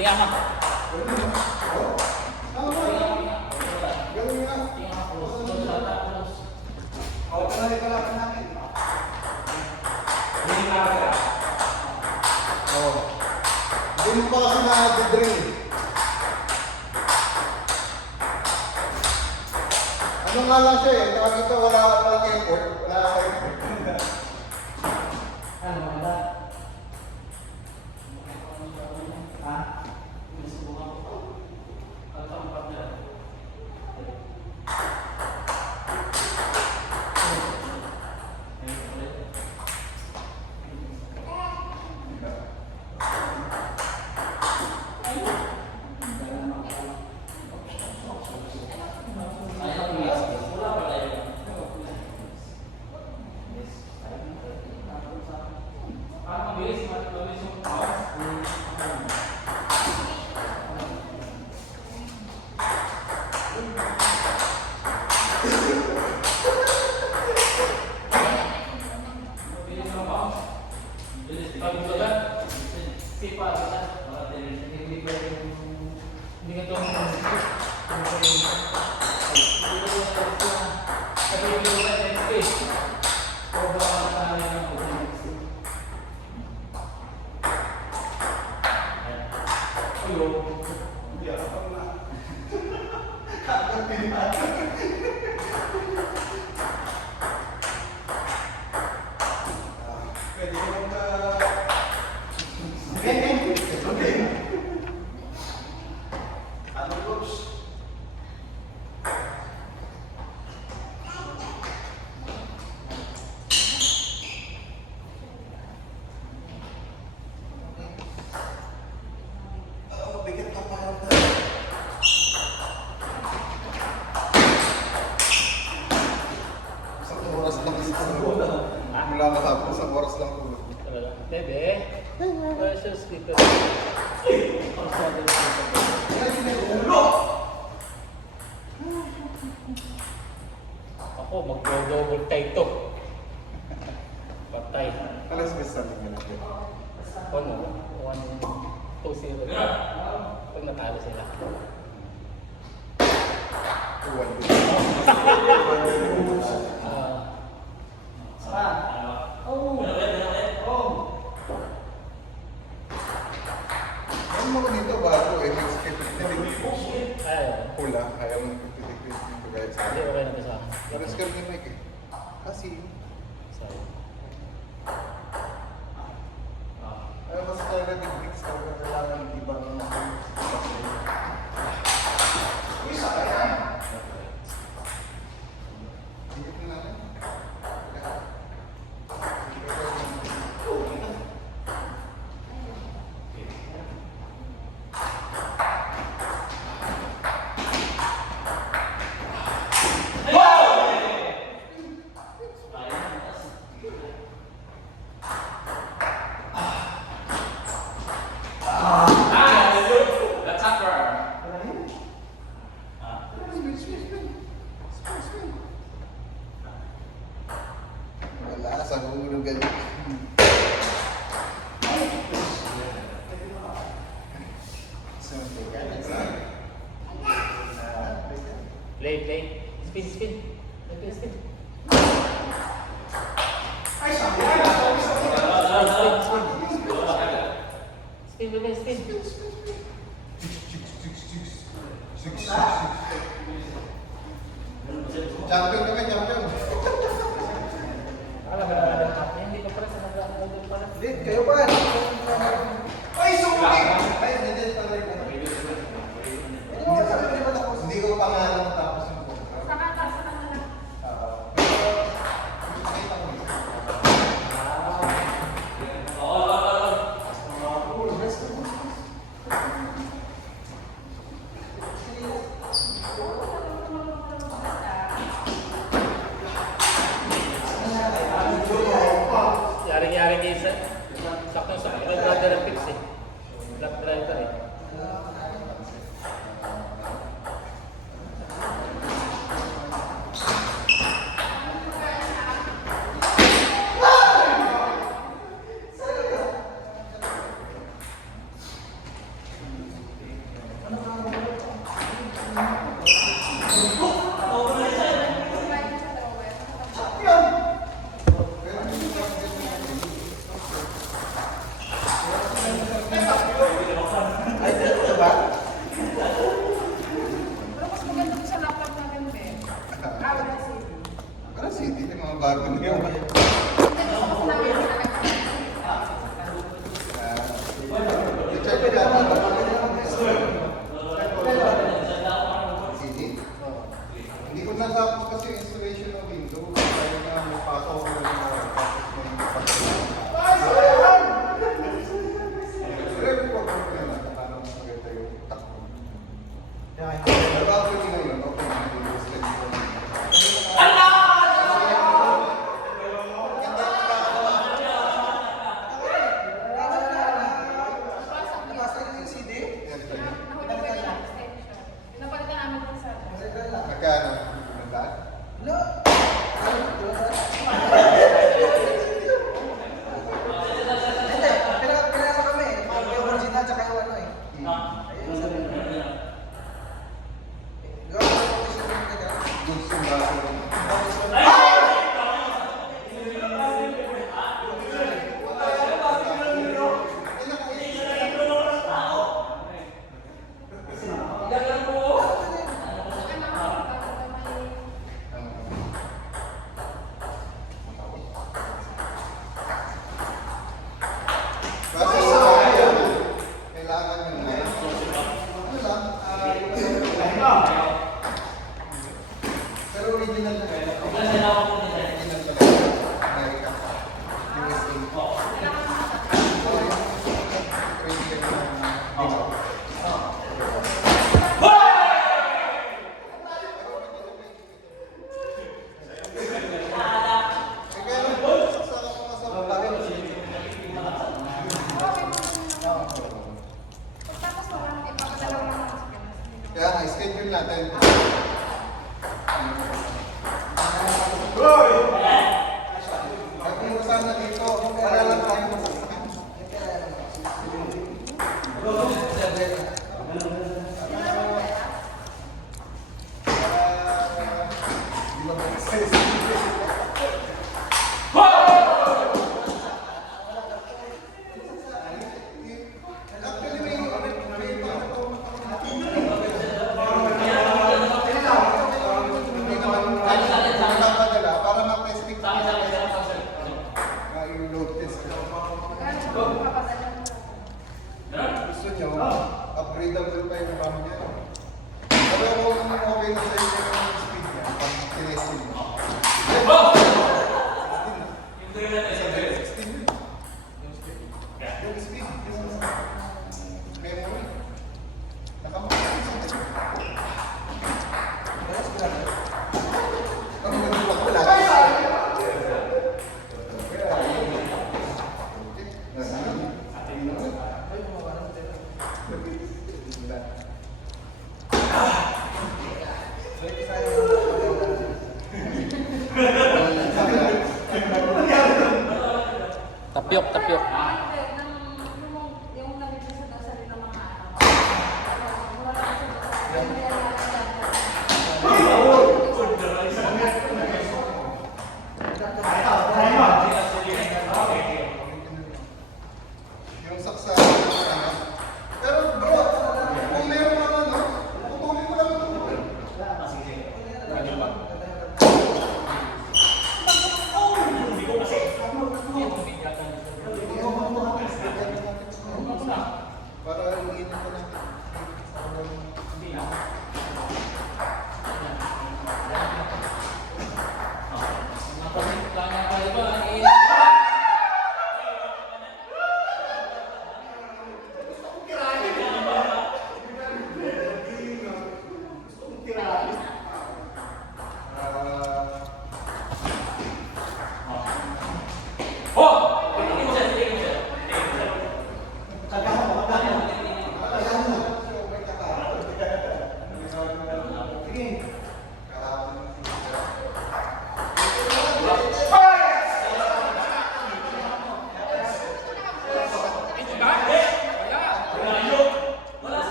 Tingnan mo. Hindi mo pa kasi na-drill. Ano nga lang siya eh, tawag ito, walang effort. Wala effort. Ano, wala? Ha? Mula kahapon, isang oras lang tulog. Bebe, where's your speaker? Ako, mag-double tie to. Patay. Alas may sabi nga natin. Ano? 1-2-0. Pag natalo sila. Ano mo dito bago eh, may skip Ayaw. pula, ayaw mo nagpipitikrip yung pagayag sa Hindi, akin. okay na to sa akin. Pares ka rin yung mic eh. Kasi, Sorry. ayaw mas talaga big ka na kailangan ng ibang isa ka yan. Higit na natin. Wala, sa hulog ganyan. Play. Spin. Spin, bebe, spin. Champion ka, champion. Alam mo naman, hindi pa pala sa nag-order pala. Lead, kayo ba? Ay, sumuli! Ay, hindi pala rin. Hindi ko pangalan tapos yung Yari-yari kayo sa sakto sa brother ang fix eh. Black driver eh. Gawin natin. Hoy! Gagawin mo sana dito. Para lang tayo masasakit. Para ma-testing yung load test. Gusto nyo, upgradeable pa yung RAM niya. Pero kung okay na sa'yo yung speed niya, pag tinesting mo. 16 na. Yung speed, yung memory. Nakamakalis mo. Ang nagulak ko lang. Tapyok, tapyok. Yung nabibisa daw sa rin ng mga wala kasi Yung saksa. Pero bro, kung meron naman, no? Pupulin mo lang ito. Para iinin ko natin.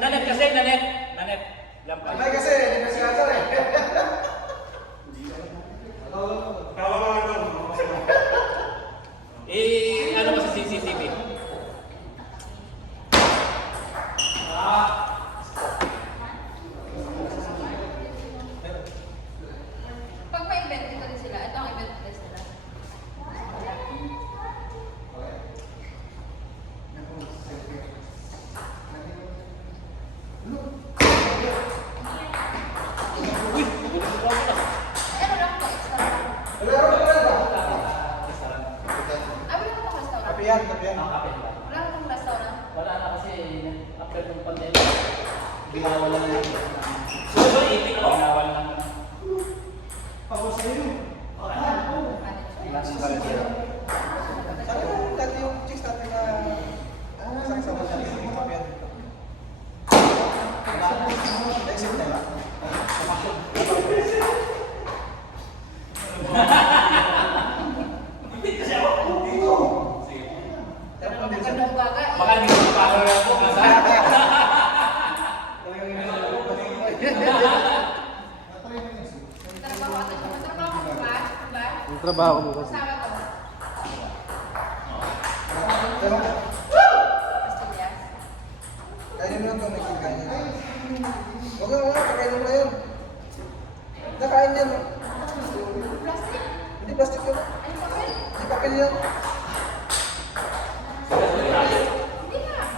Nanet kasi, nanet. Nanet. Lampas. Ay kasi, hindi na siya eh. Ano ba sa CCTV? pag may event dito rin sila, ito ang event test nila. Uy, nagulit ko ako na. Ano lang po, extra lang. Laro ka ba? Wala ka pang restaurant? Kapiyan, kapiyan. Wala ka pang restaurant? Wala na kasi after ng pandemic, binawal lang yung so, itik ako. Binawal lang. Ako sa'yo. Sabi mo, dati yung chicks natin na sama siya yung kapiyan dito. Exit na ba? Magandang umaga. Baka hindi ko mapakaroon ako. Trabaho ko ba? Diba? Yung trabaho ko bukas. Kasama ko. Pastillas. Kainin mo lang ito, may kikain. Huwag mo nga, pakainin mo na yun. Nakain yan. Plastic? Hindi plastic yun. Ano papel? Hindi papel yan. Hindi nga.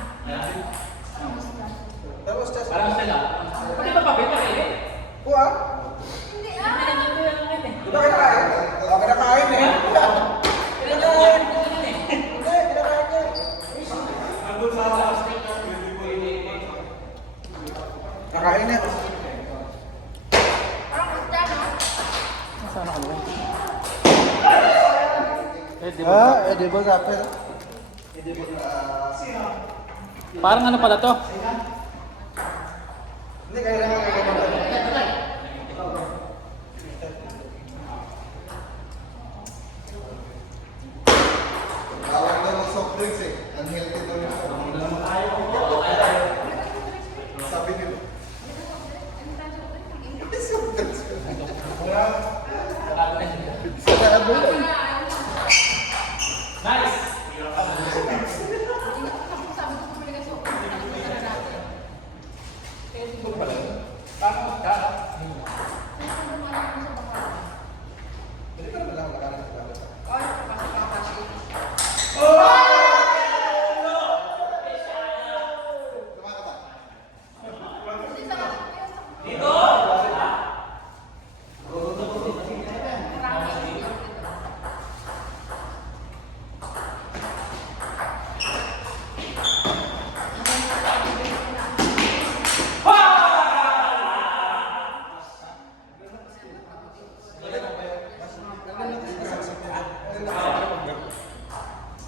Edible rapper. Parang ano pala to? Hindi, kailangan Tawag daw ng soft drinks eh. Unhealthy daw yung soft drinks. Sabi nila. Soft drinks. Sarado yan. Nice! Hindi ka naman lang nakalang sa labas. Tuma ka ba?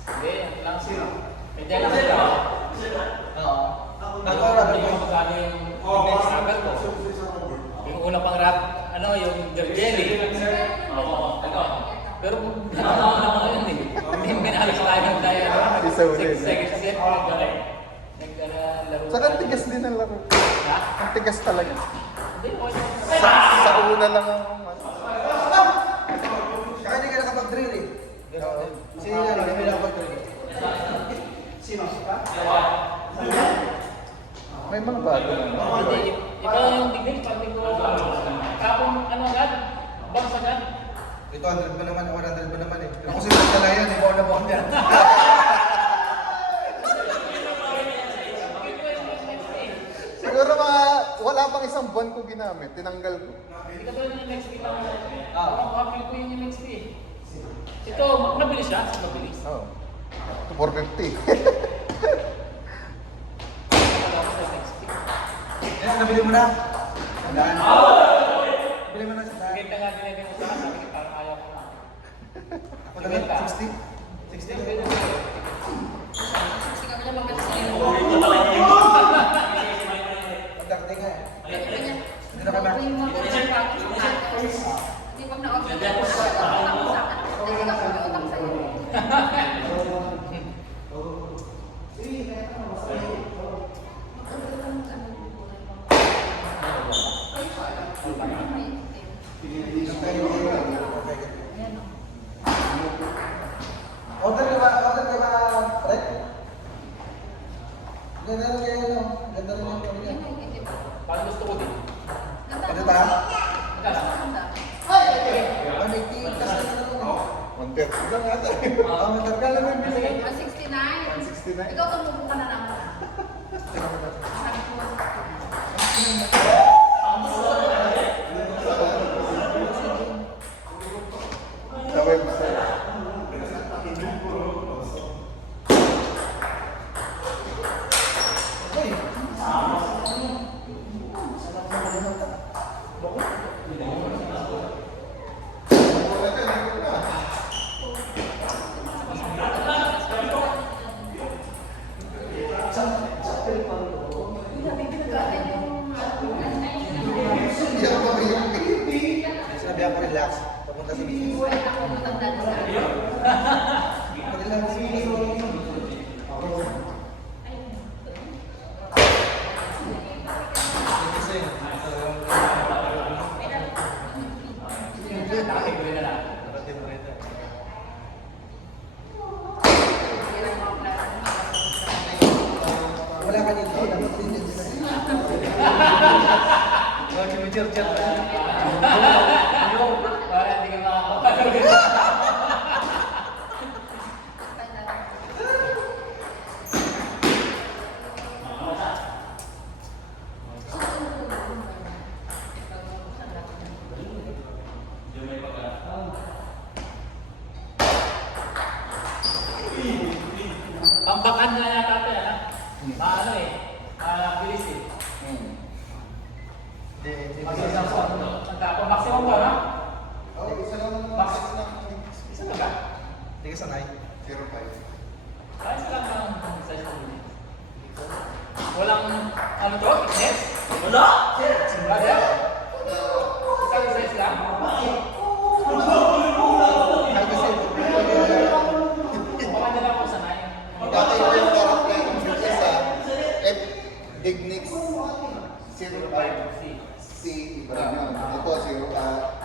Hindi, yan lang sila. Pwede lang sila. Oo. Nagkakaroon yung magkano yung next agad ko. Yung una pang rap, ano, yung jelly. Oo. Pero ano naman yun eh. Hindi minalas tayo ng tayo. Second set. Nag-laro. Saka ang tigas din ang laro. Ha? Ang tigas talaga. Hindi, okay. Sa una lang ang Kaya hindi ka nakapag-drill eh. Kasi yan, hindi ka nakapag-drill. may mga bago na. Hindi, iba yung tigil. Pati ko, kapong ano agad? Bounce agad? Ito, 100 pa naman, 100 pa naman eh. Pero kasi magkala yan, ibaw na bawang yan. Siguro mga wala pang isang buwan ko ginamit. Tinanggal ko. Hindi ka tulad yung next week lang. Parang kapil ko yun yung next week. Ito, mabilis siya. Mabilis. Oo. 450. Yan, nabili mo na. Sandaan. Nabili mo na sandaan. Ganda nga din yung sa sabi ko, parang ayaw ko na. Ako na lang, 60. 60. Magdakting nga eh. Hindi na kami. Order ka ba, Rek? Ganda rin kayo, no? Ganda rin yung kami yan. Parang gusto ko din. Ano ba? Ay, may tikas na naman. 130 lang ata. Magkakal lang yung bili. 169. Ikaw tumubo ka na naman. Sa website. Sinabi ako relax. Papunta sa meeting. Relax. Nakakigulo na lang. Wala ka dito. Dapat din din sila. Wala ka chat. Para hindi ka makakapagod. Pambakan na yata ito yan, ha? Maano eh. Bilis eh. Ang tapon. Maximum ba, ha? Oo, isa lang naman. Max. Isa na ba? Hindi ka sanay. 0.5. C. C, iba rin yun. Ito, 0,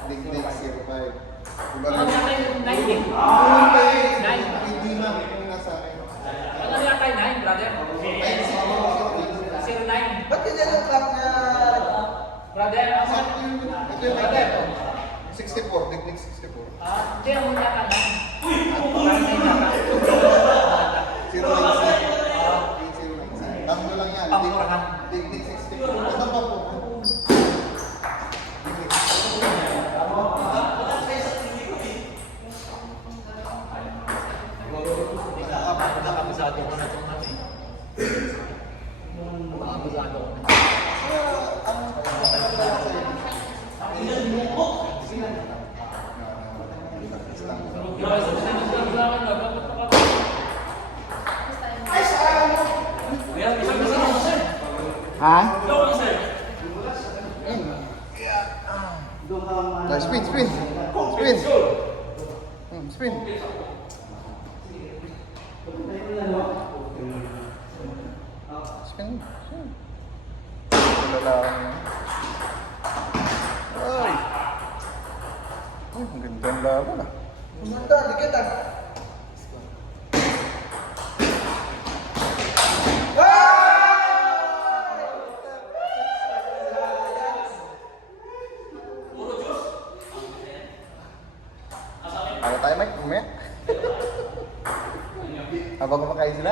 Digdig 05. Iba Ano rin. yata yung 9 eh? Hindi na yung nasa akin. Ano yata yung 9, brother? Ay, 09. Ba't ganyan yung clock niya? Brother, ako. Ito yung Brother. 64, Digdig 64. Hindi, ako yata 9. Parang 9 yata. 096. 096. Tatlo lang yan. Pamurahan. Digdig 64. Ito pa po. Nakabisado ko na itong natin. Nakabisado ko na. Ha? Spin, spin. Spin. Spin. Spin. Wala lang. Ay. Ay, ang ganda ng laban ah. Kumanda, dikit ah. Ano tayo, Mike? Umaya? Habang kumakain sila?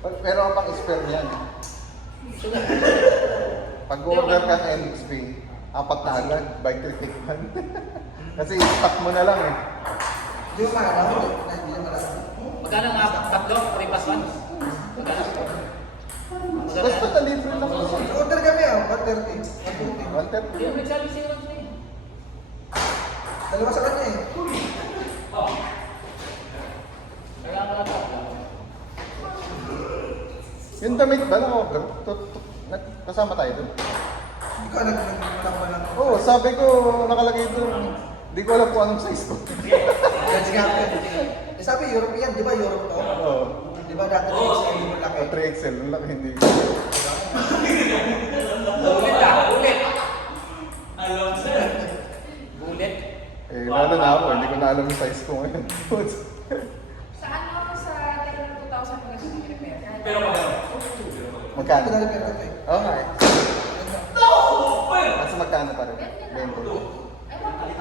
Pero pang spare niyan. Pag order ka ng NXP, 4 na agad, buy 3 take 1. Kasi stock mo na lang eh. Di ba maalaw? Hindi na maalaw. Magkano nga tatlo? 3 plus 1? Magkano? Basta na-libre lang ako. Order kami ah, 130. 140. 130. Yung nagsabi si Ron eh. Dalawa sa kanya eh. Kaya nga ito. Yung damit ba na order? Kasama tayo dun? Hindi ko alam kung nagmulak lang. Oo, sabi ko nakalagay dun. Hindi ko alam kung anong size ko. Kasi nga ako eh. Sabi European, di ba Europe to? Oo. Di ba dati na XL yung laki? 3XL, ang laki hindi. Bulit ah, bulit. Bulit. Eh, lalo na ako, hindi ko na alam yung size ko ngayon. Sa ano, sa Tecno 2000 pag repair. Pero magkano? Magkano? Pinalipir ko to eh. Oo nga eh. Kasi magkano pa rin? 20.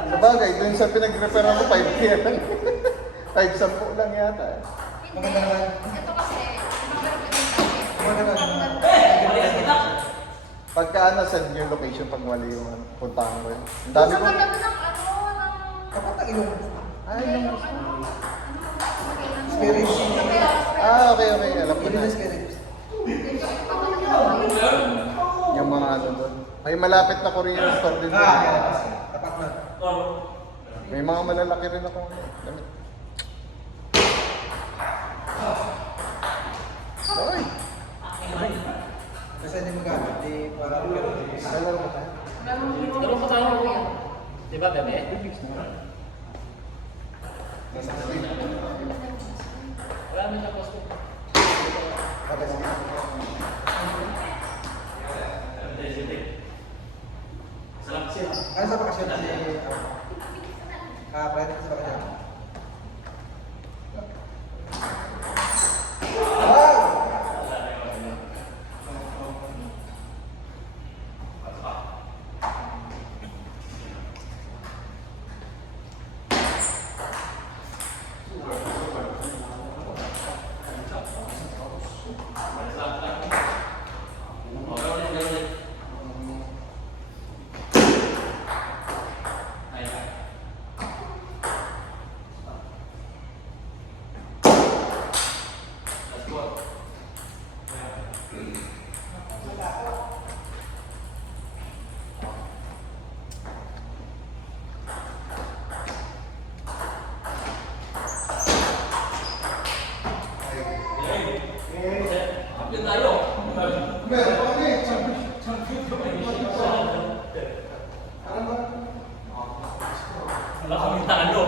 Sabagay, dun sa pinag-repair ako, 5K lang. 5-10 lang yata eh. Maganda naman. Ito kasi, Maganda naman. Pagka send yung location pag mali yung puntahan ko yun. Ang dami Sa ko. maganda ng ano, ng... Kapat ang ilong. Ay, Yung nung- ano, Spirit. okay. Alam ko Pwede na. na spirit. Yung mga ano doon. May malapit na Korean store din. Tapat na. May mga malalaki rin ako. Damit. Ay! Kasi hindi maganda. Di parang Kailan mo tayo? Pero ko tayo ko yan. Di ba, bebe? Wala naman na post ko. Ano sa bakasyon si... Fred, sa bakasyon? Wow! na ano.